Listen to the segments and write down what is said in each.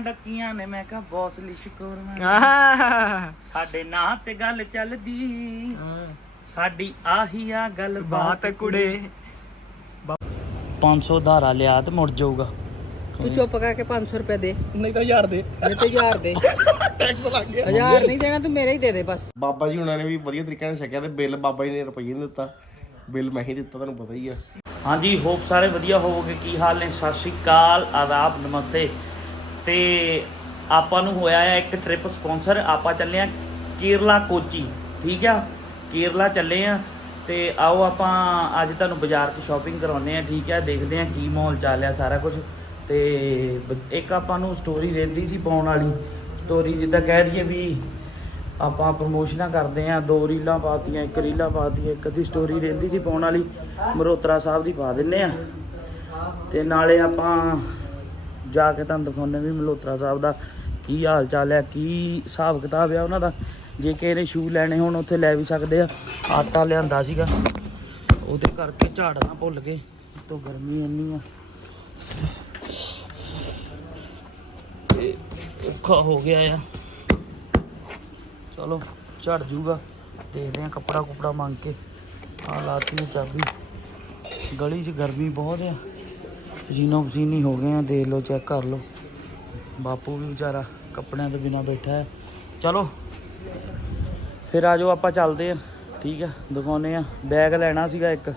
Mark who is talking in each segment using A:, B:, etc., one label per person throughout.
A: ਡੱਕੀਆਂ ਨੇ ਮੈਂ ਕਿਹਾ ਬੌਸ ਲਿਸ਼ਕੋਰ ਮੈਂ
B: ਆਹ।
A: ਸਾਡੇ ਨਾਂ ਤੇ ਗੱਲ ਚੱਲਦੀ। ਸਾਡੀ ਆਹੀ ਆ ਗੱਲ
B: ਬਾਤ ਕੁੜੇ।
A: 500 ਧਾਰਾ ਲਿਆ ਤੇ ਮੁੜ ਜਾਊਗਾ।
C: ਤੂੰ ਚੁੱਪ ਕਰਕੇ 500 ਰੁਪਏ ਦੇ।
B: ਨਹੀਂ ਤਾਂ ਯਾਰ ਦੇ।
C: ਮੇਰੇ ਤੇ 1000 ਦੇ।
B: ਟੈਕਸ ਲੱਗ ਗਿਆ।
C: 1000 ਨਹੀਂ ਦੇਣਾ ਤੂੰ ਮੇਰੇ ਹੀ ਦੇ ਦੇ ਬਸ।
D: ਬਾਬਾ ਜੀ ਉਹਨਾਂ ਨੇ ਵੀ ਵਧੀਆ ਤਰੀਕੇ ਨਾਲ ਛਕਿਆ ਤੇ ਬਿੱਲ ਬਾਬਾ ਜੀ ਨੇ ਰੁਪਈਏ ਨਹੀਂ ਦਿੱਤਾ। ਬਿੱਲ ਮੈਂ ਹੀ ਦਿੱਤਾ ਤੁਹਾਨੂੰ ਪਤਾ ਹੀ ਆ।
A: ਹਾਂਜੀ ਹੋਪ ਸਾਰੇ ਵਧੀਆ ਹੋਵੋਗੇ। ਕੀ ਹਾਲ ਨੇ? ਸਤਿ ਸ਼੍ਰੀ ਅਕਾਲ। ਆਦਾਬ ਨਮਸਤੇ। ਤੇ ਆਪਾਂ ਨੂੰ ਹੋਇਆ ਹੈ ਇੱਕ ਟ੍ਰਿਪ ਸਪਾਂਸਰ ਆਪਾਂ ਚੱਲੇ ਆ ਕੇਰਲਾ ਕੋਚੀ, ਠੀਕ ਆ? ਕੇਰਲਾ ਚੱਲੇ ਆ ਤੇ ਆਓ ਆਪਾਂ ਅੱਜ ਤੁਹਾਨੂੰ ਬਾਜ਼ਾਰ 'ਚ ਸ਼ਾਪਿੰਗ ਕਰਾਉਨੇ ਆ, ਠੀਕ ਆ? ਦੇਖਦੇ ਆ ਕੀ ਮਾਹੌਲ ਚੱਲ ਰਿਹਾ ਸਾਰਾ ਕੁਝ ਤੇ ਇੱਕ ਆਪਾਂ ਨੂੰ ਸਟੋਰੀ ਰਹਿੰਦੀ ਸੀ ਪਾਉਣ ਵਾਲੀ ਸਟੋਰੀ ਜਿੱਦਾਂ ਕਹਿ ਦਈਏ ਵੀ ਆਪਾਂ ਪ੍ਰਮੋਸ਼ਨਾਂ ਕਰਦੇ ਆ, ਦੋ ਰੀਲਾਂ ਪਾਤੀਆਂ ਇੱਕ ਰੀਲਾਂ ਪਾਤੀਆਂ ਇੱਕ ਅੱਧੀ ਸਟੋਰੀ ਰਹਿੰਦੀ ਸੀ ਪਾਉਣ ਵਾਲੀ, ਮਰੋਤਰਾ ਸਾਹਿਬ ਦੀ ਪਾ ਦਿੰਨੇ ਆ। ਤੇ ਨਾਲੇ ਆਪਾਂ ਜਾ ਕੇ ਤੁਹਾਨੂੰ ਦਿਖਾਉਂਦੇ ਵੀ ਮਲਹੋਤਰਾ ਸਾਹਿਬ ਦਾ ਕੀ ਹਾਲ ਚਾਲ ਹੈ, ਕੀ ਹਿਸਾਬ ਕਿਤਾਬ ਆ ਉਹਨਾਂ ਦਾ। ਜੇ ਕਿਸੇ ਨੇ ਸ਼ੂ ਲੈਣੇ ਹੋਣ, ਉੱਥੇ ਲੈ ਵੀ ਸਕਦੇ ਆ। ਆਟਾ ਲਿਆਂਦਾ ਸੀਗਾ। ਉਹਦੇ ਕਰਕੇ ਝਾੜਨਾ ਭੁੱਲ ਗਏ। ਤੋਂ ਗਰਮੀ ਇੰਨੀ ਆ। ਔਖਾ ਹੋ ਗਿਆ ਆ। ਚਲੋ, ਝੜ ਜੂਗਾ। ਦੇਖਦੇ ਆ ਕੱਪੜਾ ਕੁਪੜਾ ਮੰਗ ਕੇ। ਆ ਲਾਤੀ ਚਾਬੀ। ਗਲੀ 'ਚ ਗਰਮੀ ਬਹੁਤ ਆ। ਪਸੀਨੋ ਪਸੀਨੀ ਹੋ ਗਏ ਆ ਦੇਖ ਲਓ ਚੈੱਕ ਕਰ ਲਓ। ਬਾਪੂ ਵੀ ਵਿਚਾਰਾ ਕੱਪੜਿਆਂ ਤੋਂ ਬਿਨਾ ਬੈਠਾ ਹੈ। ਚਲੋ ਫਿਰ ਆਜੋ ਆਪਾਂ ਚੱਲਦੇ ਆ ਠੀਕ ਆ ਦਿਖਾਉਨੇ ਆ ਬੈਗ ਲੈਣਾ ਸੀਗਾ ਇੱਕ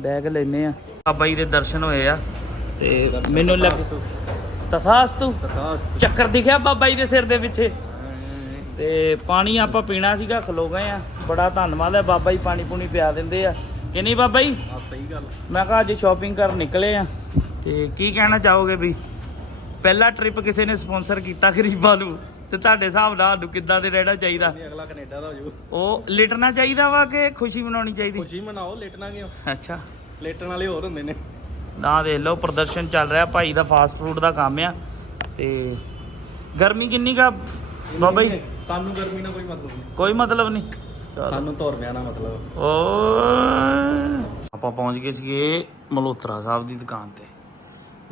A: ਬੈਗ ਲੈਨੇ ਆ ਬਾਬਾ ਜੀ ਦੇ ਦਰਸ਼ਨ ਹੋਏ ਆ ਤੇ ਮੈਨੂੰ ਲੱਗ ਤਥਾਸਤੂ। ਚੱਕਰ ਦਿਖਿਆ ਬਾਬਾ ਜੀ ਦੇ ਸਿਰ ਦੇ ਪਿੱਛੇ। ਤੇ ਪਾਣੀ ਆਪਾਂ ਪੀਣਾ ਸੀਗਾ ਖਲੋ ਗਏ ਆ। ਬੜਾ ਧੰਨਵਾਦ ਹੈ ਬਾਬਾ ਜੀ ਪਾਣੀ ਪੂਣੀ ਪਿਆ ਦਿੰਦੇ ਆ। ਕਿ ਨਹੀਂ ਬਾਬਾ ਜੀ?
B: ਸਹੀ ਗੱਲ
A: ਮੈਂ ਕਿਹਾ ਅੱਜ ਸ਼ਾਪਿੰਗ ਕਰਨ ਨਿਕਲੇ ਆ। ਤੇ ਕੀ ਕਹਿਣਾ ਚਾਹੋਗੇ ਵੀ ਪਹਿਲਾ ਟ੍ਰਿਪ ਕਿਸੇ ਨੇ ਸਪਾਂਸਰ ਕੀਤਾ ਗਰੀਬਾਂ ਨੂੰ? ਤੇ ਤੁਹਾਡੇ ਹਿਸਾਬ ਨਾਲ ਸਾਨੂੰ ਕਿੱਦਾਂ ਦੇ ਰਹਿਣਾ ਚਾਹੀਦਾ?
B: ਅਗਲਾ ਕੈਨੇਡਾ ਦਾ ਹੋ ਜਾਊ।
A: ਉਹ ਲਿਟਣਾ ਚਾਹੀਦਾ ਵਾ ਕਿ ਖੁਸ਼ੀ ਮਨਾਉਣੀ ਚਾਹੀਦੀ?
B: ਖੁਸ਼ੀ ਮਨਾਓ ਲੇਟਣਾ ਕਿਉਂ?
A: ਅੱਛਾ।
B: ਲੇਟਣ ਵਾਲੇ ਹੋਰ ਹੁੰਦੇ ਨੇ।
A: ਨਾ ਦੇਖ ਲਓ ਪ੍ਰਦਰਸ਼ਨ ਚੱਲ ਰਿਹਾ ਭਾਈ ਦਾ ਫਾਸਟ ਫੂਡ ਦਾ ਕੰਮ ਆ। ਤੇ ਗਰਮੀ ਕਿੰਨੀ ਕਾ ਬਾਬਾ ਜੀ।
B: ਸਾਨੂੰ ਗਰਮੀ ਨਾਲ ਕੋਈ ਮਤਲਬ ਨਹੀਂ।
A: ਕੋਈ ਮਤਲਬ ਨਹੀਂ?
B: ਸਾਨੂੰ ਧੋਰਮਿਆਂ ਨਾਲ ਮਤਲਬ।
A: ਆਪਾਂ ਪਹੁੰਚ ਗਏ ਸੀਗੇ ਮਲਹੋਤਰਾ ਸਾਹਿਬ ਦੀ ਦੁਕਾਨ ਤੇ।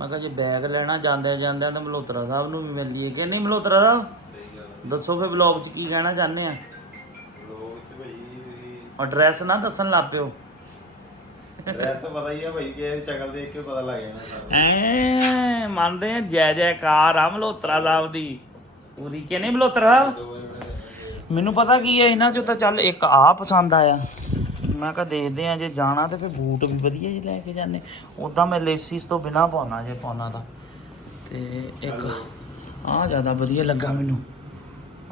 A: ਮੈਂ ਕਿਹਾ ਜੇ ਬੈਗ ਲੈਣਾ ਜਾਂਦੇ ਜਾਂਦੇ ਤਾਂ ਮਲਹੋਤਰਾ ਸਾਹਿਬ ਨੂੰ ਵੀ ਮਿਲ ਲਈਏ ਕਿ ਨਹੀਂ ਮਲਹੋਤਰਾ ਸਾਹਿਬ? ਦੱਸੋ ਫਿਰ ਬਲੌਗ 'ਚ ਕੀ ਕਹਿਣਾ ਚਾਹੁੰਦੇ ਆ? ਐਡਰੈਸ ਨਾ ਦੱਸਣ ਲੱਗ ਪਿਓ।
D: ਐਸ ਪਤਾ ਹੀ ਆ ਭਾਈ ਕਿ ਸ਼ਕਲ ਦੇਖ ਕੇ ਪਤਾ ਲੱਗ ਜਾਣਾ
A: ਐ ਮੰਨਦੇ ਆ ਜੈ ਜੈਕਾਰ ਆ ਮਲਹੋਤਰਾ ਸਾਹਿਬ ਦੀ। ਪੂਰੀ ਕਿ ਨਹੀਂ ਮਲਹੋਤਰਾ? ਸਾਹਿਬ ਮੈਨੂੰ ਪਤਾ ਕੀ ਹੈ ਇਹਨਾਂ ਚੋਂ ਤਾਂ ਚੱਲ ਇੱਕ ਆ ਪਸੰਦ ਆਇਆ। ਮੈਂ ਕਿਹਾ ਦੇਖਦੇ ਆ ਜੇ ਜਾਣਾ ਤੇ ਫਿਰ ਬੂਟ ਵੀ ਵਧੀਆ ਜਿਹੇ ਲੈ ਕੇ ਜਾਣੇ ਉਦਾਂ ਮੈਂ ਲੇਸਿਸ ਤੋਂ ਬਿਨਾ ਪਾਉਣਾ ਜੇ ਪਾਉਣਾ ਤਾਂ। ਤੇ ਇੱਕ ਆ ਜ਼ਿਆਦਾ ਵਧੀਆ ਲੱਗਾ ਮੈਨੂੰ।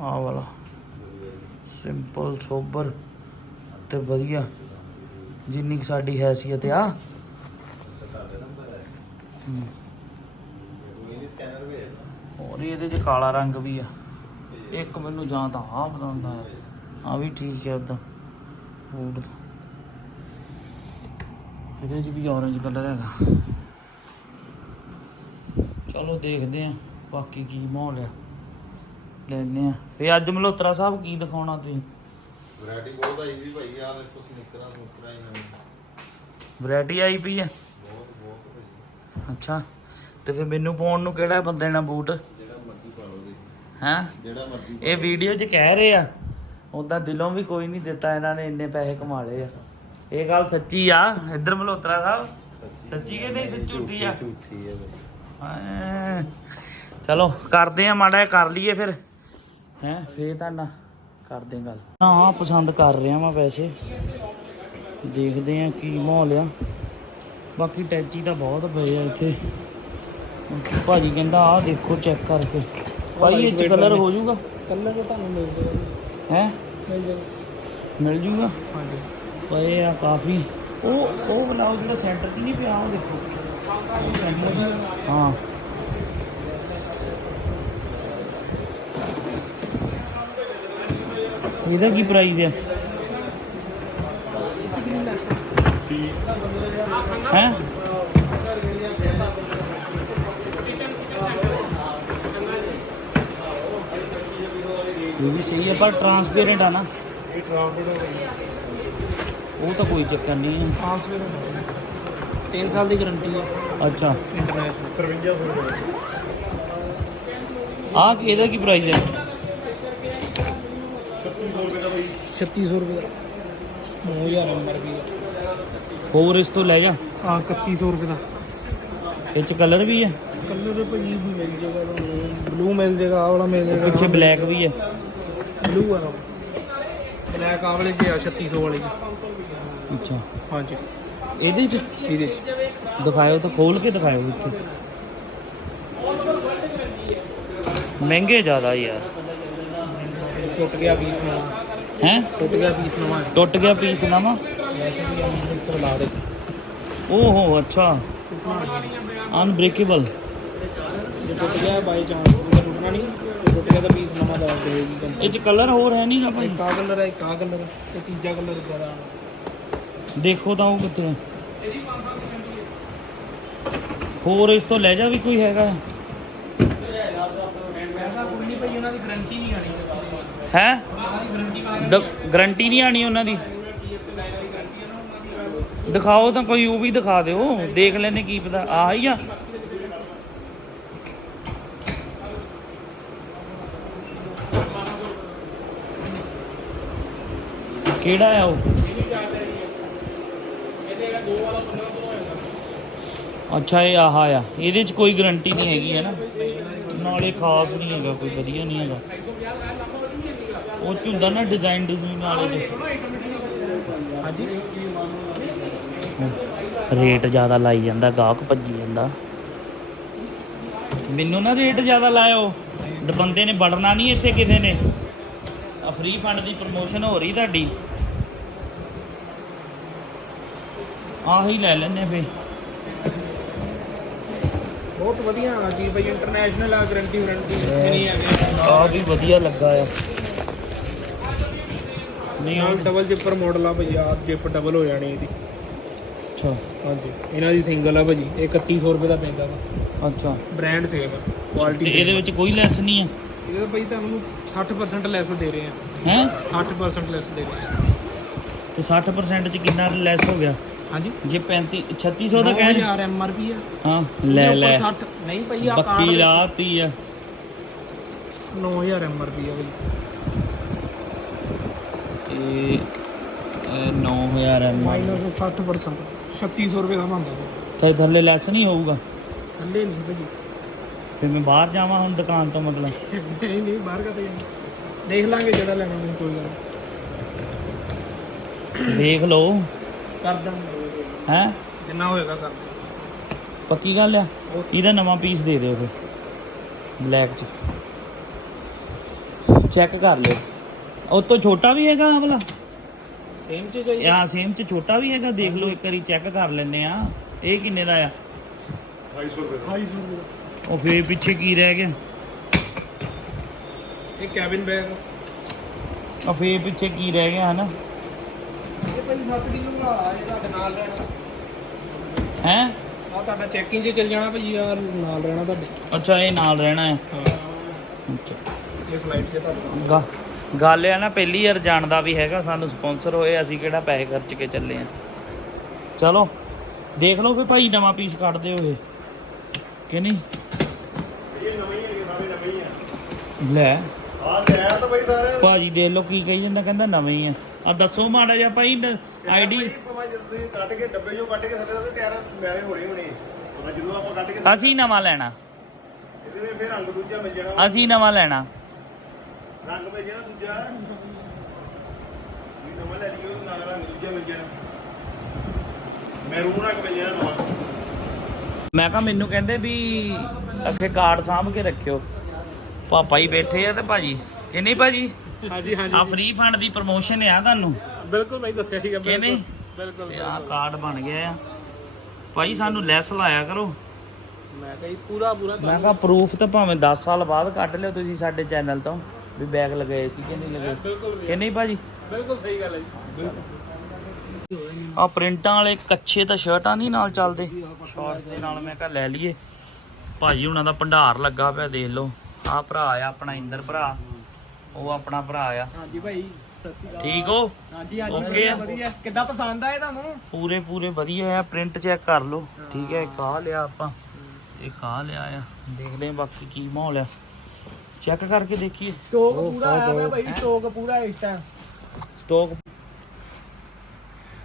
A: ਆਹ ਵਾਲਾ। ਸਿੰਪਲ ਸੋਬਰ ਤੇ ਵਧੀਆ। ਜਿੰਨੀ ਕੁ ਸਾਡੀ ਹੈਸੀਅਤ ਆ। ਹੋਰ ਇਹਦੇ 'ਚ ਕਾਲਾ ਰੰਗ ਵੀ ਆ। ਇੱਕ ਮੈਨੂੰ ਜਾਂ ਤਾਂ ਆਹ ਪਸੰਦ ਆਇਆ। ਆ ਵੀ ਠੀਕ ਹੈ ਉਦਾਂ ਫੂਡ ਇਹਦੇ 'ਚ ਵੀ orange ਕਲਰ ਹੈਗਾ। ਚਲੋ ਦੇਖਦੇ ਆ ਬਾਕੀ ਕੀ ਮਾਹੌਲ ਆ। ਲੈਨੇ ਆ ਫੇ ਅੱਜ ਮਲਹੋਤਰਾ ਸਾਹਿਬ ਕੀ ਦਿਖਾਉਣਾ ਤੁਸੀਂ?
D: ਵੈਰਾਈਟੀ ਬਹੁਤ ਆਈ ਵੀ ਭਾਈ ਆ ਦੇਖੋ ਸਨਿਕਰਾਂ ਸੁਨਿਕਰਾਂ ਹੀ ਨਵੀਂ
A: ਵੈਰਾਈਟੀ ਆਈ ਪਈ ਆ?
D: ਬਹੁਤ ਬਹੁਤ ਭਾਈ।
A: ਅੱਛਾ। ਤੇ ਫੇ ਮੈਨੂੰ ਪਾਉਣ ਨੂੰ ਕਿਹੜਾ ਬੰਦੇ ਨਾਲ ਬੂਟ?
D: ਜਿਹੜਾ ਮਰਜ਼ੀ ਪਾ ਲਓ ਜੀ।
A: ਹੈਂ?
D: ਜਿਹੜਾ ਮਰਜ਼ੀ
A: ਇਹ ਵੀਡੀਓ 'ਚ ਕਹਿ ਰਹੇ ਆ ਉਦਾਂ ਦਿਲੋਂ ਵੀ ਕੋਈ ਨਹੀਂ ਦਿੱਤਾ ਇਹਨਾਂ ਨੇ ਇੰਨੇ ਪੈਸੇ ਕਮਾ ਲਏ ਆ। ਇਹ ਗੱਲ ਸੱਚੀ ਆ ਇੱਧਰ ਮਲਹੋਤਰਾ ਸਾਹਿਬ। ਸੱਚੀ ਕਿ ਨਹੀਂ ਸੱਚੀ ਝੂਠੀ ਆ?
D: ਝੂਠੀ ਹੈਂ।
A: ਚਲੋ ਕਰਦੇ ਆ ਮਾੜਾ ਕਰ ਲਈਏ ਫਿਰ। ਹੈ ਫੇਰ ਤੁਹਾਡਾ ਕਰਦੇ ਆ ਗੱਲ ਹਾਂ ਪਸੰਦ ਕਰ ਰਿਹਾ ਵਾਂ ਵੈਸੇ। ਦੇਖਦੇ ਆ ਕੀ ਮਾਹੌਲ ਆ। ਬਾਕੀ ਟੈਚੀ ਤਾਂ ਬਹੁਤ ਪਏ ਆ ਇੱਥੇ। ਭਾਜੀ ਕਹਿੰਦਾ ਆਹ ਦੇਖੋ ਚੈੱਕ ਕਰਕੇ। ਭਾਈ ਇਹ ਚ ਕਲਰ ਹੋ ਜਾਊਗਾ?
C: ਕਲਰ ਤੁਹਾਨੂੰ ਮਿਲ ਜਾਏਗਾ
A: ਹੈ?
C: ਮਿਲ
A: ਜੂਗਾ?
C: ਹਾਂਜੀ।
A: ਪਏ ਆ ਕਾਫੀ ਉਹ ਉਹ ਬਲਾਉ ਜਿਹੜਾ ਸੈਂਟਰ 'ਚ ਨਹੀਂ ਪਿਆ ਉਹ ਦੇਖੋ ਉਹ ਸੈਂਟਰ ਹਾਂ ਇਹਦਾ ਕੀ ਪ੍ਰਾਈਸ ਹੈ ਹੈ ਇਹ ਵੀ ਸਹੀ ਹੈ ਪਰ ਟਰਾਂਸਪੇਰੈਂਟ ਆ ਨਾ
D: ਇਹ ਟ੍ਰਾਂਸਪੋਰਟ ਹੋ ਗਈ
A: ਉਹ ਤਾਂ ਕੋਈ ਚੱਕਰ ਨਹੀਂ ਹੈ।
C: ਟ੍ਰਾਂਸਫਰ 3 ਸਾਲ ਦੀ ਗਾਰੰਟੀ ਹੈ।
A: ਅੱਛਾ।
C: ਇੰਟਰਨੈਸ਼ਨਲ
D: 5300 ਰੁਪਏ
A: ਆ ਇਹਦਾ ਕੀ ਪ੍ਰਾਈਸ ਹੈ?
B: 3600 ਰੁਪਏ ਦਾ 9000 ਨੰਬਰ ਵੀ
A: ਹੋਰ ਇਸ ਤੋਂ ਲੈ ਜਾ।
B: ਆ 3100 ਰੁਪਏ ਦਾ।
A: ਇਹ ਚ ਕਲਰ ਵੀ ਹੈ?
B: ਕਲਰ ਭਾਜੀ ਵੀ ਮਿਲ ਜਾਏਗਾ ਬਲੂ ਮਿਲ ਜਾਏਗਾ ਆਹ ਵਾਲਾ ਮਿਲ ਜਾਏਗਾ
A: ਪਿੱਛੇ ਬਲੈਕ ਵੀ ਹੈ।
B: ਬਲੂ ਆ ਬਲੈਕ ਆਹ ਵਾਲੇ ਚ ਆ 3600 ਵਾਲੇ ਚ।
A: ਅੱਛਾ।
B: ਹਾਂਜੀ।
A: ਇਹਦੇ ਚ?
B: ਇਹਦੇ ਚ।
A: ਦਿਖਾਇਓ ਤਾਂ ਖੋਲ ਕੇ ਦਿਖਾਇਓ ਇੱਥੇ। ਮਹਿੰਗੇ ਜ਼ਿਆਦਾ ਯਾਰ।
B: ਟੁੱਟ ਗਿਆ ਪੀਸ ਨਵਾਂ।
A: ਹੈ?
B: ਟੁੱਟ ਗਿਆ ਪੀਸ ਨਵਾਂ।
A: ਟੁੱਟ ਗਿਆ ਪੀਸ ਨਵਾਂ?
B: ਵੈਸੇ ਵੀ ਆ ਉੱਪਰ ਲਾ ਦੇ
A: ਓਹੋ ਅੱਛਾ। ਅਨਬ੍ਰੇਕੇਬਲ
B: ਜੇ ਟੁੱਟ ਗਿਆ ਬਾਈ ਚਾਂਸ ਉਹਦਾ ਟੁੱਟਣਾ ਨਹੀਂ ਜੇ ਟੁੱਟ ਗਿਆ ਤਾਂ ਪੀਸ ਨਵਾਂ ਦਵਾ ਦੇਗੀ ਕੰਪਨੀ
A: ਇਹ ਚ ਕਲਰ ਹੋਰ ਹੈ ਨਹੀਂਗਾ ਭਾਈ
B: ਇੱਕ ਆ ਕਲਰ ਹੈ ਆ ਕਲਰ ਤੇ ਤੀਜਾ ਕਲਰ ਜ਼ਿਆਦਾ
A: ਦੇਖੋ ਤਾਂ ਉਹ ਕਿੱਥੇ ਹੈ ਹੋਰ ਇਸ ਤੋਂ ਲੈ ਜਾ ਵੀ ਕੋਈ ਹੈਗਾ?
B: ਮੈਂ ਕੋਈ ਨਹੀਂ ਭਾਈ ਉਹਨਾਂ ਦੀ
A: ਹੈ ਗਾਰੰਟੀ ਨਹੀਂ ਆਣੀ ਉਹਨਾਂ ਦੀ। ਦਿਖਾਓ ਤਾਂ ਕੋਈ, ਉਹ ਵੀ ਦਿਖਾ ਦਿਓ। ਦੇਖ ਲੈਨੇ ਕੀ ਪਤਾ। ਆਹ ਹੀ ਆ। ਕਿਹੜਾ ਆ ਉਹ? ਅੱਛਾ ਇਹ ਆਹ ਆ। ਇਹਦੇ ਚ ਕੋਈ ਗਾਰੰਟੀ ਨਹੀਂ ਹੈਗੀ ਹੈ ਨਾ? ਨਾਲੇ ਖਾਸ ਨਹੀਂ ਹੈਗਾ ਕੋਈ ਵਧੀਆ ਨਹੀਂ ਹੈਗਾ। ਉਹ ਚ ਹੁੰਦਾ ਨਾ ਡਿਜ਼ਾਈਨ ਡਿਜ਼ਾਈਨ ਵਾਲੇ
B: ਹਾਂਜੀ?
A: ਰੇਟ ਜ਼ਿਆਦਾ ਲਾਈ ਜਾਂਦਾ ਗਾਹਕ ਭੱਜੀ ਜਾਂਦਾ। ਮੈਨੂੰ ਨਾ ਰੇਟ ਜ਼ਿਆਦਾ ਲਾਇਓ। ਬੰਦੇ ਨੇ ਵੜਨਾ ਨਹੀਂ ਇੱਥੇ ਕਿਸੇ ਨੇ। ਆ ਫ੍ਰੀ ਫੰਡ ਦੀ ਪ੍ਰਮੋਸ਼ਨ ਹੋ ਰਹੀ ਤੁਹਾਡੀ। ਆਹੀ ਲੈ ਲੈਨੇ ਫੇ
B: ਬਹੁਤ ਵਧੀਆ ਆ ਜੀ ਭਾਈ ਇੰਟਰਨੈਸ਼ਨਲ ਆ ਗਾਰੰਟੀ ਵਾਰੰਟੀ ਨਹੀਂ ਹੈਗੇ
A: ਆ ਵੀ ਵਧੀਆ ਲੱਗਾ ਆ। ਨਹੀਂ
B: ਨਾਲ ਡਬਲ ਜਿੱਪਰ ਮਾਡਲ ਆ ਭਾਈ ਆ ਜਿੱਪ ਡਬਲ ਹੋ ਜਾਣੀ ਇਹਦੀ।
A: ਅੱਛਾ।
B: ਹਾਂਜੀ ਇਹਨਾਂ ਦੀ ਸਿੰਗਲ ਆ ਭਾਜੀ ਇਹ 3100 ਰੁਪਏ ਦਾ ਪੈਂਦਾ ਵਾ।
A: ਅੱਛਾ।
B: ਬ੍ਰਾਂਡ ਸੇਮ ਆ ਕੁਆਲਿਟੀ
A: ਇਹਦੇ ਵਿੱਚ ਕੋਈ ਲੈਸ ਨਹੀਂ ਆ?
B: ਇਹਦੇ ਭਾਈ ਤੁਹਾਨੂੰ 60% ਲੈਸ ਦੇ ਰਹੇ ਆ।
A: ਹੈ?
B: 60% ਲੈਸ ਦੇ ਰਹੇ ਆ।
A: ਤੇ 60% ਚ ਕਿੰਨਾ ਲੈਸ ਹੋ ਗਿਆ?
B: ਹਾਂਜੀ?
A: ਜੇ 35 3600 ਦਾ ਕਹਿ
B: 9000 ਐਮਆਰਪੀ ਆ।
A: ਹਾਂ ਲੈ ਲੈ
B: ਉੱਪਰ 60 ਨਹੀਂ ਭਾਈ ਆ
A: ਬੱਕੀ
B: ਕਾਰਡ
A: ਲਾਤੀ ਆ।
B: 9000 ਐਮਆਰਪੀ ਆ ਭਾਈ
A: ਇਹ ਇਹ 9000 ਐਮ
B: ਮਾਈਨਸ 60% 3600 ਰੁਪਏ ਦਾ ਬਣਦਾ।
A: ਤੇ ਥੱਲੇ ਲੈਸ ਨਹੀਂ ਹੋਊਗਾ?
B: ਥੱਲੇ ਨਹੀਂ ਭਾਜੀ
A: ਫਿਰ ਮੈਂ ਬਾਹਰ ਜਾਵਾਂ ਹੁਣ ਦੁਕਾਨ ਤੋਂ ਮਤਲਬ?
B: ਨਹੀਂ ਨਹੀਂ ਬਾਹਰ ਕਾ ਤੇ ਦੇਖ ਲਾਂਗੇ ਜਿਹੜਾ ਲੈਣਾ ਮੈਨੂੰ ਕੋਈ ਗੱਲ।
A: ਦੇਖ ਲਓ।
B: ਕਰ ਦਾਂਗੇ।
A: ਹੈ
B: ਜਿੰਨਾ ਹੋਏਗਾ ਕਰ ਦਾਂਗੇ
A: ਪੱਕੀ ਗੱਲ ਆ ਇਹਦਾ ਨਵਾਂ ਪੀਸ ਦੇ ਦਿਓ ਫਿਰ ਬਲੈਕ ਚ ਚੈੱਕ ਕਰ ਲਿਓ ਉਹ ਤੋਂ ਛੋਟਾ ਵੀ ਹੈਗਾ ਆਹ ਵਾਲਾ
B: ਸੇਮ ਚੀਜ਼ ਹੈ
A: ਆ ਸੇਮ ਚ ਛੋਟਾ ਵੀ ਹੈਗਾ ਦੇਖ ਲਓ ਇੱਕ ਵਾਰੀ ਚੈੱਕ ਕਰ ਲੈਨੇ ਆ ਇਹ ਕਿੰਨੇ ਦਾ ਆ?
B: 250 ਰੁਪਏ ਦਾ
A: ਉਹ ਫੇਰ ਪਿੱਛੇ ਕੀ ਰਹਿ ਗਿਆ?
B: ਇਹ ਕੈਬਿਨ ਬੈਗ
A: ਉਹ ਫੇਰ ਪਿੱਛੇ ਕੀ ਰਹਿ ਗਿਆ ਹਨਾ?
B: ਇਹ ਭਾਈ 7 ਕਿਲੋ ਦਾ ਆ ਇਹ ਤੁਹਾਡੇ ਨਾਲ ਰਹਿਣਾ।
A: ਹੈ?
B: ਆ ਤੁਹਾਡਾ ਚੈਕਿੰਗ 'ਚ ਚੱਲ ਜਾਣਾ ਭਾਈ ਆ ਨਾਲ ਰਹਿਣਾ ਤੁਹਾਡੇ।
A: ਅੱਛਾ ਇਹ ਨਾਲ ਰਹਿਣਾ ਹੈ।
B: ਹਾਂ।
A: ਅੱਛਾ।
B: ਇਹ ਫਲਾਈਟ 'ਤੇ ਤੁਹਾਡੇ
A: ਗਾ ਗੱਲ ਆ ਨਾ ਪਹਿਲੀ ਵਾਰ ਜਾਣਦਾ ਵੀ ਹੈਗਾ ਸਾਨੂੰ ਸਪਾਂਸਰ ਹੋਏ ਅਸੀਂ ਕਿਹੜਾ ਪੈਸੇ ਖਰਚ ਕੇ ਚੱਲੇ ਆ ਚਲੋ ਦੇਖ ਲਓ ਫੇ ਭਾਈ ਨਵਾਂ ਪੀਸ ਕੱਢਦੇ ਹੋਏ। ਕਿ ਨਹੀਂ? ਲੈ।
D: ਆ ਲੈ ਤਾਂ ਬਈ ਸਾਰੇ।
A: ਭਾਜੀ ਦੇਖ ਲਓ ਕੀ ਕਹੀ ਜਾਂਦਾ ਕਹਿੰਦਾ ਨਵੇਂ ਹੀ ਆ। ਆ ਦੱਸੋ ਮਾੜਾ ਜਿਹਾ ਭਾਈ ਆਈਡੀ
D: ਭਾਵੇਂ ਜਦੋਂ ਤੁਸੀਂ ਕੱਢ ਕੇ ਡੱਬੇ ਚੋਂ ਕੱਢ ਕੇ ਥੱਲੇ ਉਹਦੇ ਟਾਇਰ ਮੈਲੇ ਹੋਣੇ ਹੋਣੇ। ਉਹਦਾ ਜਦੋਂ ਆਪਾਂ ਕੱਢ ਕੇ
A: ਅਸੀਂ ਨਵਾਂ ਲੈਣਾ।
D: ਇਹਦੇ ਵਿੱਚ ਫਿਰ ਰੰਗ ਦੂਜਾ ਮਿਲ ਜਾਣਾ।
A: ਅਸੀਂ ਨਵਾਂ ਲੈਣਾ।
D: ਰੰਗ ਮਿਲ ਜਾਣਾ ਦੂਜਾ। ਵੀ ਨਵਾਂ ਲੈ ਲਿਓ ਨਾਲ ਰੰਗ ਦੂਜਾ ਮਿਲ ਜਾਣਾ। ਮੈਰੂਨ ਰੰਗ ਮਿਲ ਜਾਣਾ ਨਵਾਂ।
A: ਮੈਂ ਕਿਹਾ ਮੈਨੂੰ ਕਹਿੰਦੇ ਵੀ ਅੱਗੇ ਕਾਰਡ ਸਾਂਭ ਕੇ ਰੱਖਿਓ। ਪਾਪਾ ਹੀ ਬੈਠੇ ਆ ਤੇ ਭਾਜੀ। ਕਿ ਨਹੀਂ ਭਾਜੀ?
B: ਹਾਂਜੀ ਹਾਂਜੀ।
A: ਆ ਫ੍ਰੀ ਫੰਡ ਦੀ ਪ੍ਰਮੋਸ਼ਨ ਆ ਤੁਹਾਨੂੰ।
B: ਬਿਲਕੁਲ ਭਾਈ ਦੱਸਿਆ ਸੀਗਾ
A: ਕਿ ਨਹੀਂ
B: ਬਿਲਕੁਲ
A: ਤੇ ਆ ਕਾਰਡ ਬਣ ਗਿਆ ਆ। ਭਾਈ ਸਾਨੂੰ ਲੈਸ ਲਾਇਆ ਕਰੋ।
B: ਮੈਂ ਕਹੀ ਪੂਰਾ ਪੂਰਾ
A: ਮੈਂ ਕਿਹਾ ਪ੍ਰੂਫ ਤਾਂ ਭਾਵੇਂ 10 ਸਾਲ ਬਾਅਦ ਕੱਢ ਲਿਓ ਤੁਸੀਂ ਸਾਡੇ ਚੈਨਲ ਤੋਂ ਵੀ ਬੈਗ ਲਗਾਏ ਸੀ ਕਿ ਨਹੀਂ ਲਗਾਏ। ਕਿ ਨਹੀਂ ਭਾਜੀ?
B: ਬਿਲਕੁਲ ਸਹੀ ਗੱਲ ਹੈ ਜੀ।
A: ਆ ਪ੍ਰਿੰਟਾਂ ਵਾਲੇ ਕੱਚੇ ਤਾਂ ਸ਼ਰਟਾਂ ਨਹੀਂ ਨਾਲ ਚੱਲਦੇ। ਸ਼ਾਰਟ ਦੇ ਨਾਲ ਮੈਂ ਕਿਹਾ ਲੈ ਲਈਏ। ਭਾਜੀ ਹੁਣਾਂ ਦਾ ਭੰਡਾਰ ਲੱਗਾ ਪਿਆ ਦੇਖ ਲਓ। ਆ ਭਰਾ ਆ ਆਪਣਾ ਇੰਦਰ ਭਰਾ। ਉਹ ਆਪਣਾ ਭਰਾ ਆ।
B: ਹਾਂਜੀ ਭਾਈ ਸਤਿ ਸ਼੍ਰੀ ਅਕਾਲ।
A: ਠੀਕ ਹੋ?
B: ਹਾਂਜੀ
A: ਓਕੇ ਆ।
B: ਵਧੀਆ। ਕਿੱਦਾਂ ਪਸੰਦ ਆਏ ਤੁਹਾਨੂੰ?
A: ਪੂਰੇ ਪੂਰੇ ਵਧੀਆ ਆ। ਪ੍ਰਿੰਟ ਚੈੱਕ ਕਰ ਲਓ। ਠੀਕ ਹੈ ਇੱਕ ਆਹ ਲਿਆ ਆਪਾਂ। ਇੱਕ ਆਹ ਲਿਆ ਆ। ਦੇਖਦੇ ਆ ਬਾਕੀ ਕੀ ਮਾਹੌਲ ਆ। ਚੈੱਕ ਕਰਕੇ ਦੇਖੀਏ।
C: ਸਟੋਕ ਪੂਰਾ ਆਇਆ ਪਿਆ ਭਾਈ ਸਟੋਕ ਪੂਰਾ ਇਸ ਟਾਈਮ
A: ਸਟਾਕ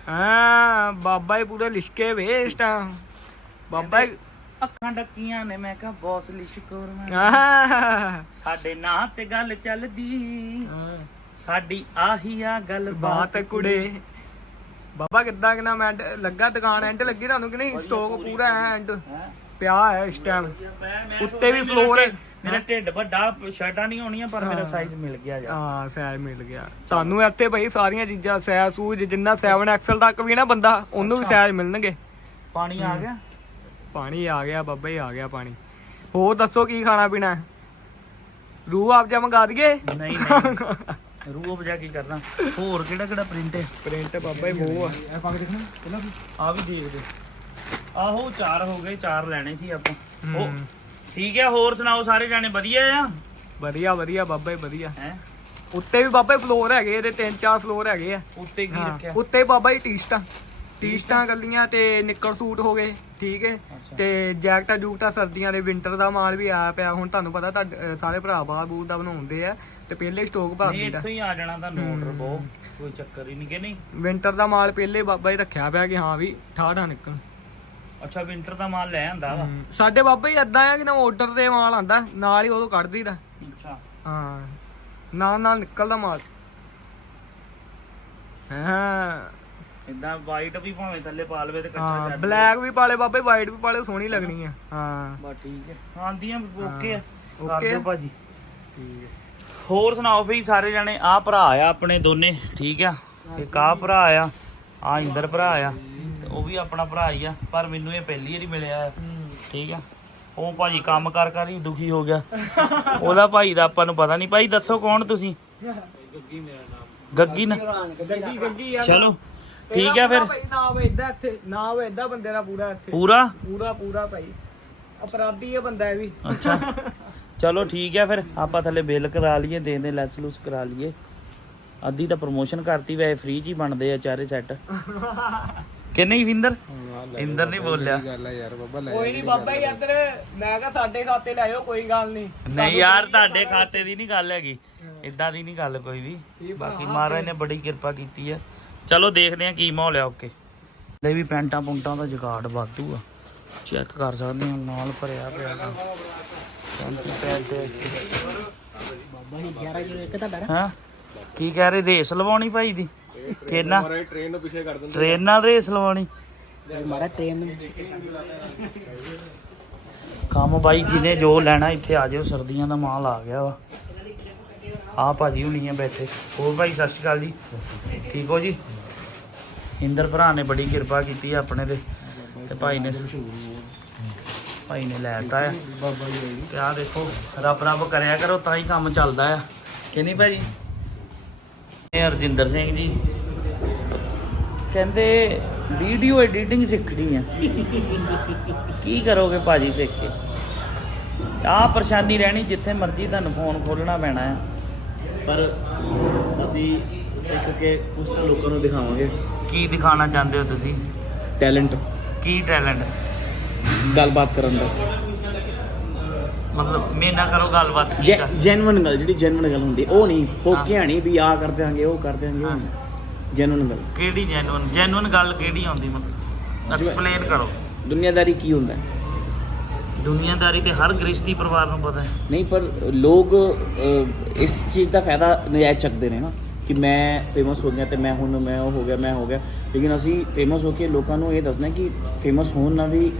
C: ਹਾਂ ਬਾਬਾ ਹੀ ਪੂਰੇ ਲਿਸ਼ਕੇ ਵੇ ਇਸ ਟਾਈਮ ਬਾਬਾ ਹੀ
A: ਅੱਖਾਂ ਡੱਕੀਆਂ ਨੇ ਮੈਂ ਕਿਹਾ ਬੌਸ ਲਿਸ਼ਕੋਰ ਮੈਂ।
C: ਆਹ।
A: ਸਾਡੇ ਨਾਂ ਤੇ ਗੱਲ ਚੱਲਦੀ। ਸਾਡੀ ਆਹੀ ਆ ਗੱਲ
C: ਬਾਤ ਕੁੜੇ। ਬਾਬਾ ਕਿੱਦਾਂ ਕਿਨਾ ਮੈਂ ਲੱਗਾ ਦੁਕਾਨ ਐਂਡ ਲੱਗੀ ਤੁਹਾਨੂੰ ਕਿ ਨਹੀਂ? ਸਟੋਕ ਪੂਰਾ ਐਂਡ ਪਿਆ ਹੈ ਇਸ ਟਾਈਮ ਉੱਤੇ ਵੀ ਫਲੋਰ ਹੈ।
A: ਮੇਰਾ ਢਿੱਡ ਵੱਡਾ ਸ਼ਰਟਾਂ ਨਹੀਂ ਹੋਣੀਆਂ ਪਰ ਮੇਰਾ ਸਾਈਜ਼ ਮਿਲ ਗਿਆ ਜਾ
C: ਹਾਂ ਸਾਈਜ਼ ਮਿਲ ਗਿਆ। ਤੁਹਾਨੂੰ ਇੱਥੇ ਭਾਈ ਸਾਰੀਆਂ ਚੀਜ਼ਾਂ ਸਾਈਜ਼ ਸੂਜ ਜਿੰਨਾ 7 ਐਕਸਲ ਤੱਕ ਵੀ ਨਾ ਬੰਦਾ ਉਹਨੂੰ ਵੀ ਸਾਈਜ਼ ਮਿਲਣਗੇ।
A: ਪਾਣੀ ਆ ਗਿਆ?
C: ਪਾਣੀ ਆ ਗਿਆ ਬਾਬਾ ਹੀ ਆ ਗਿਆ ਪਾਣੀ। ਹੋਰ ਦੱਸੋ ਕੀ ਖਾਣਾ ਪੀਣਾ? ਹੈ ਰੂਹ ਆਪ ਜਾ ਮੰਗਾ ਦਈਏ?
A: ਨਹੀਂ ਨਹੀਂ। ਰੂਹ ਬਜਾ ਕੀ ਕਰਨਾ? ਹੋਰ ਕਿਹੜਾ ਕਿਹੜਾ ਪ੍ਰਿੰਟ ਹੈ?
C: ਪ੍ਰਿੰਟ ਬਾਬਾ ਹੀ ਬਹੁਤ ਆ।
A: ਇਹ ਪਾ ਕੇ ਦੇਖਣਾ ਪਹਿਲਾਂ ਆ ਵੀ ਦੇਖਦੇ ਆਹੋ ਚਾਰ ਹੋ ਗਏ ਚਾਰ ਲੈਣੇ ਸੀ ਆਪਾਂ। ਉਹ
C: ਹਮ।
A: ਠੀਕ ਹੈ ਹੋਰ ਸੁਣਾਓ ਸਾਰੇ ਜਾਣੇ ਵਧੀਆ ਆ?
C: ਵਧੀਆ ਵਧੀਆ ਬਾਬਾ ਹੀ ਵਧੀਆ।
A: ਹੈ?
C: ਉੱਤੇ ਵੀ ਬਾਬਾ ਹੀ ਫਲੋਰ ਹੈਗੇ ਇਹਦੇ ਤਿੰਨ ਚਾਰ ਫਲੋਰ ਹੈਗੇ ਆ।
A: ਉੱਤੇ ਕੀ
C: ਹਾਂ,
A: ਰੱਖਿਆ?
C: ਉੱਤੇ ਬਾਬਾ ਜੀ ਟੀ-ਸ਼ਰਟਾਂ ਟੀ-ਸ਼ਰਟਾਂ ਗੱਲੀਆਂ ਤੇ ਨਿੱਕਰ ਸੂਟ ਹੋ ਗਏ ਠੀਕ ਹੈ ਤੇ ਜੈਕਟਾਂ ਜੂਕਟਾਂ ਸਰਦੀਆਂ ਦੇ ਵਿੰਟਰ ਦਾ ਮਾਲ ਵੀ ਆਇਆ ਪਿਆ। ਹੁਣ ਤੁਹਾਨੂੰ ਪਤਾ ਤੁਹਾਡੇ ਅਹ ਸਾਰੇ ਭਰਾ ਬਾਹਰ ਬੂਰ ਦਾ ਬਣਾਉਂਦੇ ਆ ਤੇ ਪਹਿਲੇ ਸਟਾਕ ਭਰ
A: ਨਹੀਂ
C: ਦਿੰਦਾ।
A: ਇੱਥੋਂ ਹੀ ਆ ਜਾਣਾ ਤੁਹਾਨੂੰ ਆਰਡਰ ਬਹੁ ਕੋਈ ਚੱਕਰ ਹੀ ਨਹੀਂ ਕਿ ਨਹੀਂ?
C: ਵਿੰਟਰ ਦਾ ਮਾਲ ਪਹਿਲੇ ਬਾਬਾ ਜੀ ਰੱਖਿਆ ਪਿਆ ਕਿ ਹਾਂ ਵੀ ਠਾਠਾ ਨਿਕਲ।
A: ਅੱਛਾ ਵਿੰਟਰ ਦਾ ਮਾਲ ਲੈ ਆਂਦਾ ਵਾ?
C: ਸਾਡੇ ਬਾਬਾ ਜੀ ਏਦਾਂ ਆ ਕਿ ਨਾ ਆਰਡਰ ਤੇ ਮਾਲ ਆਂਦਾ ਨਾਲ ਹੀ ਉਦੋਂ ਕੱਢ ਦਈਦਾ।
A: ਅੱਛਾ।
C: ਹਾਂ। ਨਾਲ ਨਾਲ ਨਿਕਲਦਾ ਮਾਲ। ਹਾਂ।
A: ਇਦਾਂ ਵਾਈਟ ਵੀ ਭਾਵੇਂ ਥੱਲੇ ਪਾ ਲਵੇ ਤੇ ਕੱਚਾ
C: ਹਾਂ
A: ਚੱਲ
C: ਬਲੈਕ ਵੀ ਪਾਲੇ ਬਾਬੇ ਵਾਈਟ ਵੀ ਪਾਲੇ ਸੋਹਣੀ ਲੱਗਣੀ ਆ। ਹਾਂ।
A: ਬਾ ਠੀਕ ਹੈ। ਆਂਦੀਆਂ ਓਕੇ ਆ।
C: ਓਕੇ
A: ਕਰ ਦਿਓ
C: ਆ।
A: ਭਾਜੀ ਹੋਰ ਸੁਣਾਓ ਵੀ ਸਾਰੇ ਜਾਣੇ? ਆ ਭਰਾ ਆ ਆਪਣੇ ਦੋਨੇ ਠੀਕ ਆ? ਇੱਕ ਆ ਭਰਾ ਆ ਆ ਇੰਦਰ ਭਰਾ ਆ। ਤੇ ਉਹ ਵੀ ਆਪਣਾ ਭਰਾ ਹੀ ਆ ਪਰ ਮੈਨੂੰ ਇਹ ਪਹਿਲੀ ਵਾਰੀ ਮਿਲਿਆ ਆ। ਠੀਕ ਆ? ਉਹ ਭਾਜੀ ਕੰਮ ਕਰ ਕਰ ਹੀ ਦੁਖੀ ਹੋ ਗਿਆ। ਉਹਦਾ ਭਾਈ ਦਾ ਆਪਾਂ ਨੂੰ ਪਤਾ ਨਹੀਂ। ਭਾਈ ਦੱਸੋ ਕੌਣ ਤੁਸੀਂ? ਗੱਗੀ ਨਾ।
C: ਗੱਡੀ ਗੱਡੀ ਆ।
A: ਚਲੋ। ਠੀਕ ਆ ਫਿਰ?
C: ਭਾਈ ਨਾ ਹੋਵੇ ਏਦਾਂ ਇੱਥੇ ਨਾ ਹੋਵੇ ਏਦਾਂ ਬੰਦੇ ਦਾ ਪੂਰਾ ਇੱਥੇ।
A: ਪੂਰਾ?
C: ਪੂਰਾ ਪੂਰਾ ਭਾਈ। ਅਪਰਾਧੀ ਹੈ ਬੰਦਾ ਇਹ ਵੀ।
A: ਅੱਛਾ। ਚਲੋ ਠੀਕ ਹੈ ਫਿਰ ਆਪਾਂ ਥੱਲੇ ਬਿੱਲ ਕਰਾ ਲਈਏ ਦੇ ਦੇ ਲੈਸ ਲੂਸ ਕਰਾ ਲਈਏ। ਅੱਧੀ ਤਾਂ ਪ੍ਰੋਮੋਸ਼ਨ ਕਰਤੀ ਵੈਸੇ ਫ੍ਰੀ ਚ ਹੀ ਬਣਦੇ ਆ ਚਾਰੇ ਸੈੱਟ ਕਿ ਨਹੀਂ ਵਿੰਦਰ? ਇੰਦਰ ਨਹੀਂ ਬੋਲਿਆ।
C: ਕੋਈ ਨਹੀਂ ਬਾਬਾ ਜੀ ਇੱਧਰ ਮੈਂ ਕਿਹਾ ਸਾਡੇ ਖਾਤੇ ਲੈ ਆਇਓ ਕੋਈ ਗੱਲ ਨਹੀਂ।
A: ਨਹੀਂ ਯਾਰ ਤੁਹਾਡੇ ਖਾਤੇ ਦੀ ਨਹੀਂ ਗੱਲ ਹੈਗੀ। ਇਦਾਂ ਦੀ ਨਹੀਂ ਗੱਲ ਕੋਈ ਵੀ। ਬਾਕੀ ਮਹਾਰਾਜ ਨੇ ਬੜੀ ਕਿਰਪਾ ਕੀਤੀ ਹੈ ਚਲੋ ਦੇਖਦੇ ਆ ਕੀ ਮਾਹੌਲ ਆ ਓਕੇ ਲੈ ਵੀ ਪੈਂਟਾਂ ਪੁੰਟਾਂ ਦਾ ਜੁਗਾੜ ਵਾਧੂ ਆ। ਚੈੱਕ ਕਰ ਸਕਦੇ ਹਾਂ, ਨਾਲ ਭਰਿਆ ਪਿਆ ਗਾ। ਪੈਂਟ ਪੈਂਟ ਹਾਂ? ਕੀ ਕਹਿ ਰਹੇ, ਰੇਸ ਲਵਾਉਣੀ ਭਾਈ ਦੀ? ਕਿੰਨਾ?
B: ਟ੍ਰੇਨ ਨੂੰ ਪਿੱਛੇ ਕਰ ਦਿੰਦੇ
A: ਟ੍ਰੇਨ ਨਾਲ ਰੇਸ ਲਵਾਉਣੀ।
C: ਮਾਰਾ ਟ੍ਰੇਨ
A: ਕੰਮ ਬਾਈ ਜਿਹਨੇ ਜੋ ਲੈਣਾ ਇੱਥੇ ਆ ਜਾਓ, ਸਰਦੀਆਂ ਦਾ ਮਾਲ ਆ ਗਿਆ ਵਾ। ਆ ਭਾਜੀ ਹੁਣੀ ਆ ਬੈਠੇ। ਹੋਰ ਭਾਈ, ਸਤਿ ਸ਼੍ਰੀ ਅਕਾਲ ਜੀ। ਠੀਕ ਹੋ ਜੀ? ਇੰਦਰ ਭਰਾ ਨੇ ਬੜੀ ਕਿਰਪਾ ਕੀਤੀ ਆ ਆਪਣੇ ਤੇ। ਤੇ ਭਾਈ ਨੇ ਭਾਈ ਨੇ ਲੈਤਾ ਆ ਤੇ ਆ ਦੇਖੋ, ਰੱਬ ਰੱਬ ਕਰਿਆ ਕਰੋ, ਤਾਂ ਹੀ ਕੰਮ ਚੱਲਦਾ ਆ। ਕਿ ਨਹੀਂ ਭਾਜੀ ਇਹ ਹਰਜਿੰਦਰ ਸਿੰਘ ਜੀ। ਕਹਿੰਦੇ, ਵੀਡੀਓ ਐਡੀਟਿੰਗ ਸਿੱਖਣੀ ਆ। ਕੀ ਕਰੋਗੇ ਭਾਜੀ ਸਿੱਖ ਕੇ? ਆਹ ਪਰੇਸ਼ਾਨੀ ਰਹਿਣੀ ਜਿੱਥੇ ਮਰਜ਼ੀ ਤੁਹਾਨੂੰ ਫੋਨ ਖੋਲਣਾ ਪੈਣਾ ਆ।
B: ਪਰ ਅਸੀਂ ਸਿੱਖ ਕੇ ਉਸ ਤਾਂ ਲੋਕਾਂ ਨੂੰ ਦਿਖਾਵਾਂਗੇ।
A: ਕੀ ਦਿਖਾਉਣਾ ਚਾਹੁੰਦੇ ਹੋ ਤੁਸੀਂ?
B: ਟੈਲੈਂਟ
A: ਕੀ ਟੈਲੈਂਟ
B: ਗੱਲਬਾਤ ਕਰਨ ਦਾ।
A: ਮਤਲਬ ਮੇਨਾ ਕਰੋ ਗੱਲਬਾਤ ਕੀ ਕਰ
B: ਜੈਨੂਇਨ ਗੱਲ ਜਿਹੜੀ ਜੈਨੂਇਨ ਗੱਲ ਹੁੰਦੀ ਉਹ ਨਹੀਂ। ਪੋਕਿਆ ਨਹੀਂ ਵੀ ਆ ਕਰ ਦਿਆਂਗੇ ਉਹ ਕਰ ਦਿਆਂਗੇ ਜੈਨੂਇਨ ਗੱਲ।
A: ਕਿਹੜੀ ਜੈਨੂਨ ਜੈਨੂਨ ਗੱਲ ਕਿਹੜੀ ਆਉਂਦੀ ਮਤਲਬ ਐਕਸਪਲੇਨ ਕਰੋ।
B: ਦੁਨੀਆਦਾਰੀ ਕੀ ਹੁੰਦਾ? ਹੈ
A: ਦੁਨੀਆਦਾਰੀ ਤੇ ਹਰ ਗ੍ਰਸਤੀ ਪਰਿਵਾਰ ਨੂੰ ਪਤਾ ਹੈ।
E: ਨਹੀਂ ਪਰ ਲੋਕ ਇਸ ਚੀਜ਼ ਦਾ ਫਾਇਦਾ ਨਜਾਇਜ਼ ਚੱਕਦੇ ਨੇ ਨਾ। ਕਿ ਮੈਂ ਫੇਮਸ ਹੋ ਗਿਆ ਤੇ ਮੈਂ ਹੁਣ ਮੈਂ ਉਹ ਹੋ ਗਿਆ ਮੈਂ ਹੋ ਗਿਆ। ਲੇਕਿਨ ਅਸੀਂ ਫੇਮਸ ਹੋ ਕੇ ਲੋਕਾਂ ਨੂੰ ਇਹ ਦੱਸਣਾ ਕਿ ਫੇਮਸ ਹੋਣ ਨਾਲ ਵੀ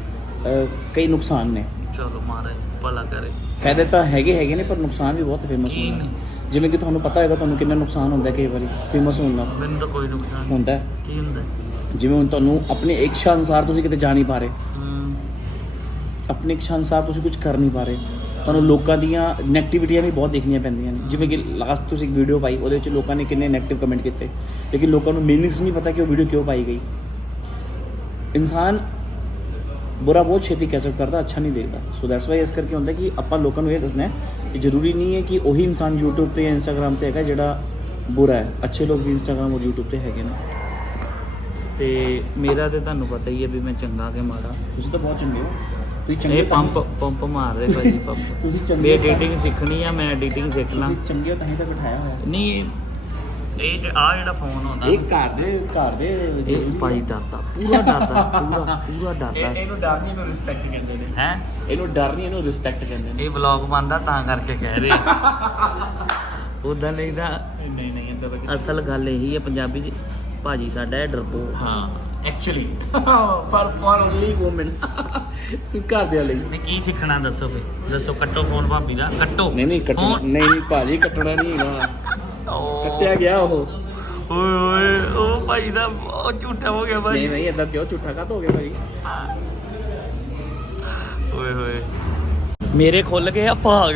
E: ਕਈ ਨੁਕਸਾਨ ਨੇ।
A: ਚਲੋ ਮਹਾਰਾਜ ਭਲਾ ਕਰੇ।
E: ਫਾਇਦੇ ਤਾਂ ਹੈਗੇ ਹੈਗੇ ਨੇ ਪਰ ਨੁਕਸਾਨ ਵੀ ਬਹੁਤ ਫੇਮਸ ਹੋਣ ਨਾਲ? ਜਿਵੇਂ ਕਿ ਤੁਹਾਨੂੰ ਪਤਾ ਹੈਗਾ ਤੁਹਾਨੂੰ ਕਿੰਨਾ ਨੁਕਸਾਨ ਹੁੰਦਾ ਕਈ ਵਾਰੀ ਫੇਮਸ ਹੋਣ ਨਾਲ।
A: ਮੈਨੂੰ ਤਾਂ ਕੋਈ ਨੁਕਸਾਨ
E: ਹੁੰਦਾ।
A: ਕੀ ਹੁੰਦਾ?
E: ਜਿਵੇਂ ਹੁਣ ਤੁਹਾਨੂੰ ਆਪਣੀ ਇੱਛਾ ਅਨੁਸਾਰ ਤੁਸੀਂ ਕਿਤੇ ਜਾ ਨਹੀਂ ਪਾ ਰਹੇ। ਆਪਣੀ ਇੱਛਾ ਅਨੁਸਾਰ ਤੁਸੀਂ ਕੁਝ ਕਰ ਨਹੀਂ ਪਾ ਰਹੇ। ਤੁਹਾਨੂੰ ਲੋਕਾਂ ਦੀਆਂ ਨੈਗੇਟਿਵਿਟੀਆਂ ਵੀ ਬਹੁਤ ਦੇਖਣੀਆਂ ਪੈਂਦੀਆਂ ਨੇ। ਜਿਵੇਂ ਕਿ ਲਾਸਟ ਤੁਸੀਂ ਇੱਕ ਵੀਡੀਓ ਪਾਈ ਉਹਦੇ ਵਿੱਚ ਲੋਕਾਂ ਨੇ ਕਿੰਨੇ ਨੈਗੇਟਿਵ ਕਮੈਂਟ ਕੀਤੇ। ਲੇਕਿਨ ਲੋਕਾਂ ਨੂੰ ਮੀਨਿੰਗਸ ਨਹੀਂ ਪਤਾ ਕਿ ਉਹ ਵੀਡੀਓ ਕਿਉਂ ਪਾਈ ਗਈ। ਇਨਸਾਨ ਬੁਰਾ ਬਹੁਤ ਛੇਤੀ ਕੈਚਅਪ ਕਰਦਾ ਅੱਛਾ ਨਹੀਂ ਦੇਖਦਾ। ਸੋ ਦੈਟਸ ਵਾਈ ਇਸ ਕਰਕੇ ਹੁੰਦਾ ਕਿ ਆਪਾਂ ਲੋਕਾਂ ਨੂੰ ਇਹ ਦੱਸਣਾ ਹੈ ਕਿ ਜ਼ਰੂਰੀ ਨਹੀਂ ਹੈ ਕਿ ਉਹੀ ਇਨਸਾਨ YouTube ਤੇ ਜਾਂ Instagram ਤੇ ਹੈਗਾ ਜਿਹੜਾ ਬੁਰਾ ਹੈ। ਅੱਛੇ ਲੋਕ ਵੀ Instagram ਔਰ YouTube ਤੇ ਹੈਗੇ ਨੇ।
A: ਤੇ ਮੇਰਾ ਤੇ ਤੁਹਾਨੂੰ ਪਤਾ ਹੀ ਹੈ ਵੀ ਮੈਂ ਚੰਗਾ ਕਿ ਮਾੜਾ।
E: ਤੁਸੀਂ ਤਾਂ ਬਹੁਤ ਚੰਗੇ ਹੋ। ਤੁਸੀਂ ਚੰਗੇ
A: ਇਹ ਪੰਪ ਪੰਪ ਮਾਰ ਰਹੇ ਭਾਜੀ ਪੰਪ।
E: ਤੁਸੀਂ ਚੰਗੇ
A: ਐਡੀਟਿੰਗ ਸਿੱਖਣੀ ਆ ਮੈਂ ਐਡੀਟਿੰਗ ਸਿੱਖ ਲਾਂ।
E: ਤੁਸੀਂ ਚੰਗੇ ਤਾਂ ਹੀ ਤਾਂ ਬਿਠਾਇਆ ਹੋਇਆ।
A: ਨਹੀਂ ਇਹ ਆ ਜਿਹੜਾ ਫੋਨ ਹੁੰਦਾ
E: ਇਹ ਘਰ ਦੇ ਘਰ ਦੇ
A: ਇਹ ਭਾਈ ਡਰਦਾ ਪੂਰਾ ਡਰਦਾ ਪੂਰਾ ਪੂਰਾ ਡਰਦਾ।
C: ਇਹਨੂੰ ਡਰ ਨਹੀਂ ਇਹਨੂੰ ਰਿਸਪੈਕਟ ਕਹਿੰਦੇ ਨੇ।
A: ਹੈ?
E: ਇਹਨੂੰ ਡਰ ਨਹੀਂ ਇਹਨੂੰ ਰਿਸਪੈਕਟ ਕਹਿੰਦੇ ਨੇ।
A: ਇਹ ਵਲੌਗ ਬੰਦਾ ਤਾਂ ਕਰਕੇ ਕਹਿ ਰਹੇ ਉਦਾਂ ਨਹੀਂ ਤਾਂ
C: ਨਹੀਂ ਨਹੀਂ ਇਦਾਂ ਦਾ
A: ਅਸਲ ਗੱਲ ਇਹੀ ਹੈ ਪੰਜਾਬੀ ਚ ਭਾਜੀ ਸਾਡਾ ਇਹ ਡਰਪੋ।
C: ਹਾਂ। ਐਕਚੁਅਲੀ
E: ਪਰ ਪਰ ਓਨਲੀ ਔਮਨ ਸਿਰ ਘਰ ਦੇ ਲਈ।
A: ਨਹੀਂ ਕੀ ਸਿੱਖਣਾ ਦੱਸੋ ਫੇ ਦੱਸੋ ਕੱਟੋ ਫੋਨ ਭਾਬੀ ਦਾ। ਕੱਟੋ।
E: ਨਹੀਂ ਨਹੀਂ ਕੱਟਣਾ। ਨਹੀਂ ਨਹੀਂ ਭਾਜੀ ਕੱਟਣਾ ਨਹੀਂ ਹੈਗਾ। ਕੱਟਿਆ ਗਿਆ ਉਹ।
A: ਓਏ ਓਏ ਉਹ ਭਾਈ ਦਾ ਬਹੁਤ ਝੂਠਾ ਹੋ ਗਿਆ ਭਾਈ।
E: ਨਹੀਂ ਨਹੀਂ ਇਦਾਂ ਕਿਉਂ ਝੂਠਾ? ਕਾ ਹੋ ਗਿਆ ਭਾਜੀ
A: ਓਏ ਹੋਏ ਮੇਰੇ ਖੁੱਲ ਗਏ ਆ ਭਾਗ।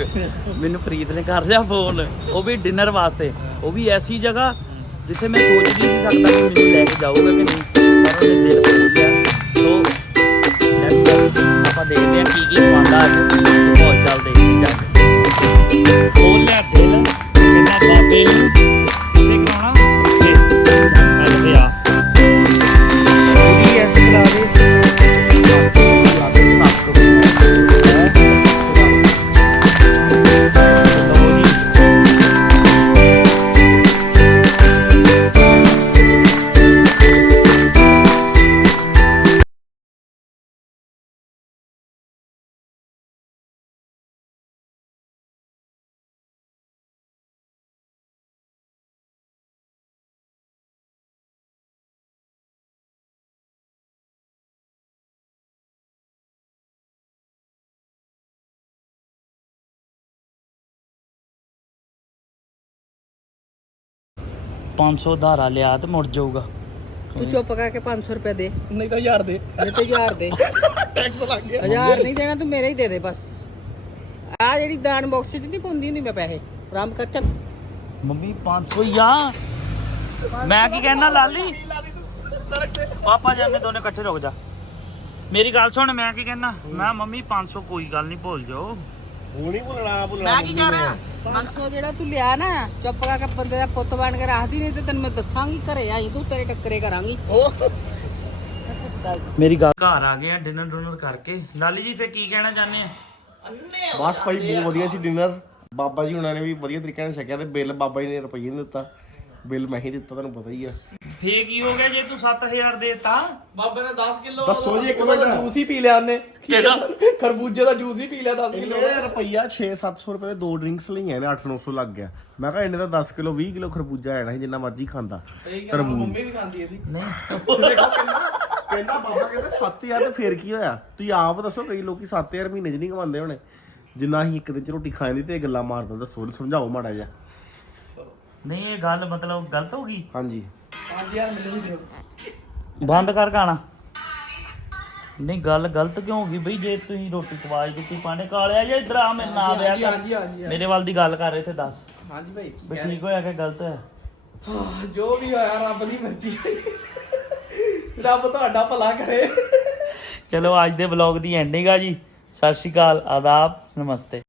A: ਮੈਨੂੰ ਪ੍ਰੀਤ ਨੇ ਕਰ ਲਿਆ ਫੋਨ ਉਹ ਵੀ ਡਿਨਰ ਵਾਸਤੇ। ਉਹ ਵੀ ਐਸੀ ਜਗ੍ਹਾ ਜਿੱਥੇ ਮੈਂ ਸੋਚ ਨਹੀਂ ਸੀ ਸਕਦਾ ਕਿ ਮੈਨੂੰ ਲੈ ਕੇ ਜਾਊਗਾ ਕਿ ਨਹੀਂ। ਪਰ ਉਹਨੇ ਦਿਲ ਖੋਲ ਲਿਆ ਸੋ let's go। ਆਪਾਂ ਦੇਖਦੇ ਹਾਂ ਕੀ ਕੀ ਖਵਾਉਂਦਾ ਅੱਜ ਤੇ ਬਹੁਤ ਚੱਲਦੇ ਜਾ ਕੇ ਖੋਲ ਲਿਆ ਦਿਲ ਕਿੰਨਾ ਬਾਬੇ ਨੂੰ 500 ਧਾਰਾ ਲਿਆ ਤੇ ਮੁੜ ਜਾਊਗਾ
F: ਤੂੰ ਚੁੱਪ ਕਰਕੇ 500 ਰੁਪਏ ਦੇ
C: ਨਹੀਂ ਤਾਂ 1000 ਦੇ
F: ਨਹੀਂ ਤਾਂ 1000 ਦੇ
C: ਟੈਕਸ ਲੱਗ ਗਿਆ
F: 1000 ਨਹੀਂ ਦੇਣਾ ਤੂੰ ਮੇਰੇ ਹੀ ਦੇ ਦੇ ਬਸ ਆ ਜਿਹੜੀ ਦਾਨ ਬਾਕਸ ਚ ਨਹੀਂ ਪਾਉਂਦੀ ਹੁੰਦੀ ਮੈਂ ਪੈਸੇ ਆਰਾਮ ਕਰ ਚੱਲ
A: ਮੰਮੀ 500 ਯਾ ਮੈਂ ਕੀ ਕਹਿਣਾ ਲਾਲੀ ਪਾਪਾ ਜਾਨੇ ਦੋਨੇ ਇਕੱਠੇ ਰੁਕ ਜਾ ਮੇਰੀ ਗੱਲ ਸੁਣ ਮੈਂ ਕੀ ਕਹਿਣਾ ਮੈਂ ਮੰਮੀ 500 ਕੋਈ ਗੱਲ ਨਹੀਂ ਭੁੱਲ ਜਾਓ
D: ਹੋਣੀ ਭੁੱਲਣਾ ਭੁੱਲਣਾ
F: ਮੈਂ ਕੀ ਕਹਿ ਰਿਹਾ 500 ਜਿਹੜਾ ਤੂੰ ਲਿਆ ਨਾ ਚੁੱਪ ਕਰਕੇ ਬੰਦੇ ਦਾ ਪੁੱਤ ਬਣ ਕੇ ਰੱਖਦੀ ਨਹੀਂ ਤੇ ਤੈਨੂੰ ਮੈਂ ਦੱਸਾਂਗੀ ਘਰੇ ਆਈ ਤੂੰ ਤੇਰੇ ਟੱਕਰੇ ਕਰਾਂਗੀ।
A: ਮੇਰੀ ਗੱਲ ਘਰ ਆ ਗਏ ਆ ਡਿਨਰ ਡੁਨਰ ਕਰਕੇ। ਲਾਲੀ ਜੀ ਫੇ ਕੀ ਕਹਿਣਾ ਚਾਹੁੰਦੇ ਆ?
D: ਬਸ ਭਾਈ ਬਹੁਤ ਵਧੀਆ ਸੀ ਡਿਨਰ ਬਾਬਾ ਜੀ ਉਹਨਾਂ ਨੇ ਵੀ ਵਧੀਆ ਤਰੀਕੇ ਨਾਲ ਛਕਿਆ ਤੇ ਬਿੱਲ ਬਾਬਾ ਜੀ ਨੇ ਰੁਪਈਏ ਨਹੀਂ ਦਿੱਤਾ। ਬਿੱਲ ਮੈਂ ਹੀ ਦਿੱਤਾ ਤੁਹਾਨੂੰ ਪਤਾ ਹੀ ਆ।
A: ਫੇ ਕੀ ਹੋ ਗਿਆ ਜੇ ਤੂੰ 7000 ਦੇਤਾ?
C: ਬਾਬੇ ਨੇ 10 ਕਿਲੋ
D: ਦੱਸੋ ਜੀ ਇੱਕ ਮਿੰਟ।
C: ਜੂਸ ਹੀ ਪੀ ਲਿਆ ਉਹਨੇ।
A: ਕਿਹੜਾ?
C: ਖਰਬੂਜੇ ਦਾ ਜੂਸ ਹੀ ਪੀ ਲਿਆ 10 ਕਿਲੋ
D: ਇਹ ਰੁਪਈਆ 6-700 ਰੁਪਏ ਦੇ ਦੋ ਡਰਿੰਕਸ ਲਈਆਂ ਨੇ 8-900 ਲੱਗ ਗਿਆ। ਮੈਂ ਕਿਹਾ ਇੰਨੇ ਦਾ 10 ਕਿਲੋ 20 ਕਿਲੋ ਖਰਬੂਜਾ ਆਣਾ ਸੀ ਜਿੰਨਾ ਮਰਜ਼ੀ ਖਾਂਦਾ। ਤਰਬੂਜ।
C: ਮੰਮੀ ਵੀ ਖਾਂਦੀ ਇਹਦੀ।
D: ਦੇਖੋ ਕਹਿੰਦਾ ਕਹਿੰਦਾ ਬਾਬਾ ਕਹਿੰਦਾ 7000 ਤੇ ਫੇਰ ਕੀ ਹੋਇਆ? ਤੁਸੀਂ ਆਪ ਦੱਸੋ ਕਈ ਲੋਕੀ 7000 ਮਹੀਨੇ 'ਚ ਨਹੀਂ ਕਮਾਉਂਦੇ ਹੋਣੇ। ਜਿੰਨਾ ਅਸੀਂ ਇੱਕ ਦਿਨ 'ਚ ਰੋਟੀ ਖਾ ਜਾਂਦੀ ਤੇ ਗੱਲਾਂ ਮਾਰਦਾ ਦੱਸੋ ਸਮਝਾਓ ਮਾੜਾ ਜਿਹਾ।
A: ਨਹੀਂ ਇਹ ਗੱਲ ਮਤਲਬ ਗਲਤ ਹੋ ਗਈ?
D: ਹਾਂਜੀ।
A: ਬੰਦ ਕਰ ਗਾਣਾ। ਨਹੀਂ ਗੱਲ ਗਲਤ ਕਿਉਂ ਹੋ ਗਈ ਬਈ? ਜੇ ਤੁਸੀਂ ਰੋਟੀ ਖਵਾਈ ਦਿੱਤੀ ਪਾਣੇ ਕਾਲਿਆ ਜੇ ਇਧਰ ਆ ਮੇਰੇ ਨਾਲ ਆ
C: ਹਾਂਜੀ ਹਾਂਜੀ
A: ਮੇਰੇ ਵੱਲ ਦੀ ਗੱਲ ਕਰ ਰਹੇ ਤੇ ਦੱਸ।
C: ਹਾਂਜੀ ਭਾਈ
A: ਵੀ ਠੀਕ ਹੋਇਆ ਕਿ ਗਲਤ ਹੋਇਆ?
C: ਜੋ ਵੀ ਹੋਇਆ ਰੱਬ ਦੀ ਮਰਜ਼ੀ ਰੱਬ ਤੁਹਾਡਾ ਭਲਾ ਕਰੇ।
A: ਚਲੋ ਅੱਜ ਦੇ ਵਲੌਗ ਦੀ ਐਂਡਿੰਗ ਆ ਜੀ। ਸਤਿ ਸ਼੍ਰੀ ਅਕਾਲ ਆਦਾਬ ਨਮਸਤੇ।